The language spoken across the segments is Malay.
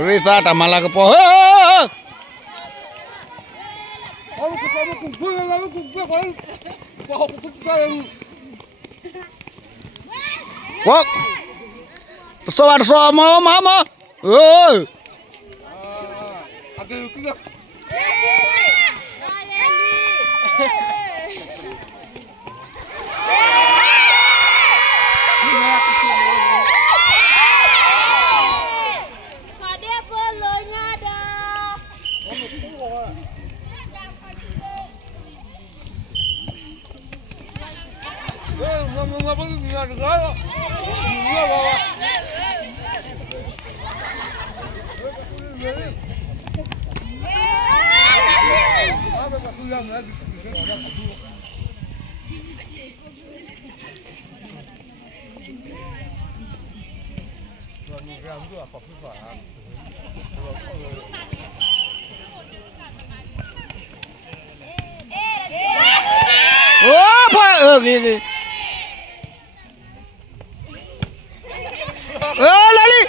Risa tamala ke po. Kok. Tersobat sama mama. Gini. Lali.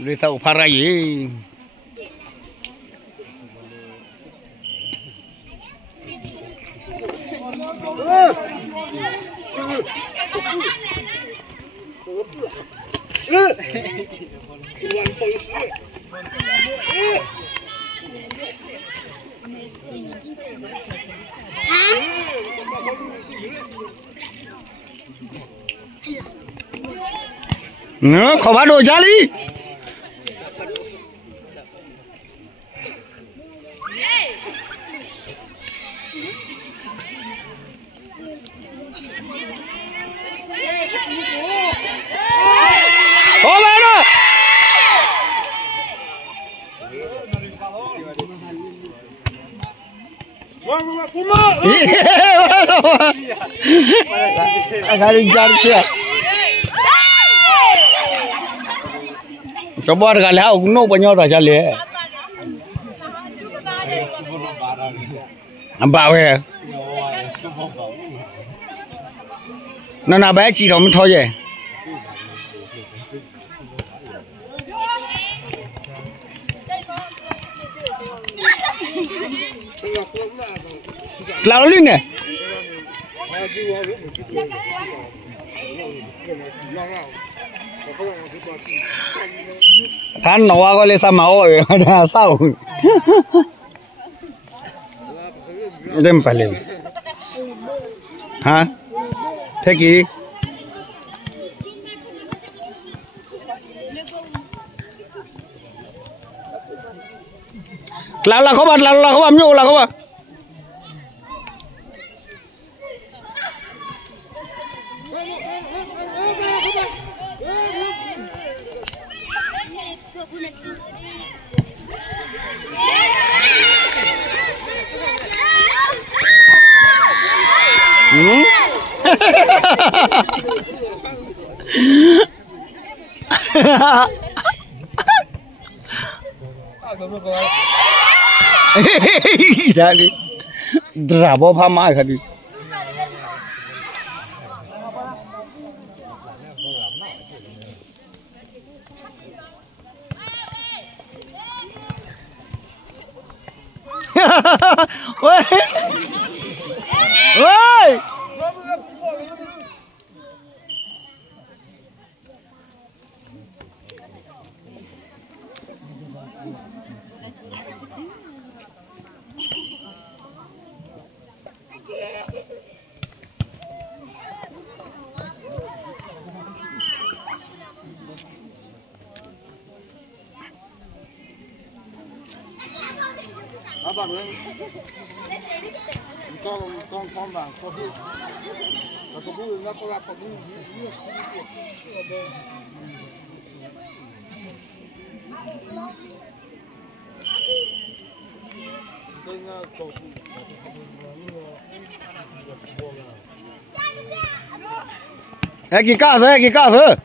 Dia tahu parai. Kau baru jali. Garing jarsia. Coba kali hau no banyak dah jale. Ambak we. Nana baik cik ram thoi je. Lalu ni. Than nawa ko le sama oi ada sau. Dem pale. Ha? Theki. Lala kau mnyo la kau. Jadi drabo pama kali. Oi, oi. Apa tu? Con vàng, con bự. Con bự nó có con bự. Cái cá thôi, cái cá thôi.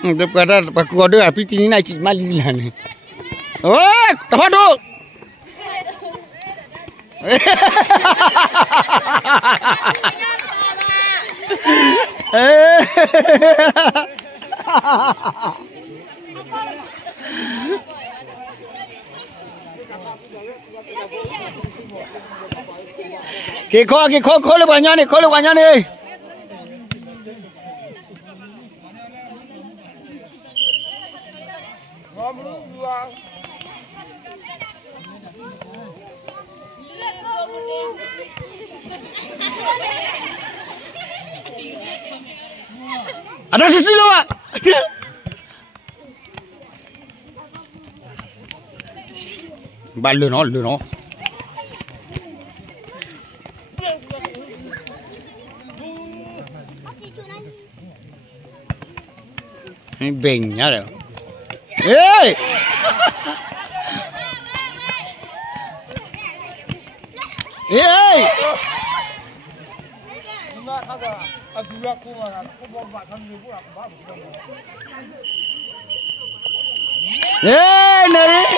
Dekat ada pakai kode api tinggi naik cik mali bilan. Oh, apa tu? Kau le banyak ni. Ada sisi lawak. Balu no. Ini bengnya dah. Hey! Hey! Hey, nari.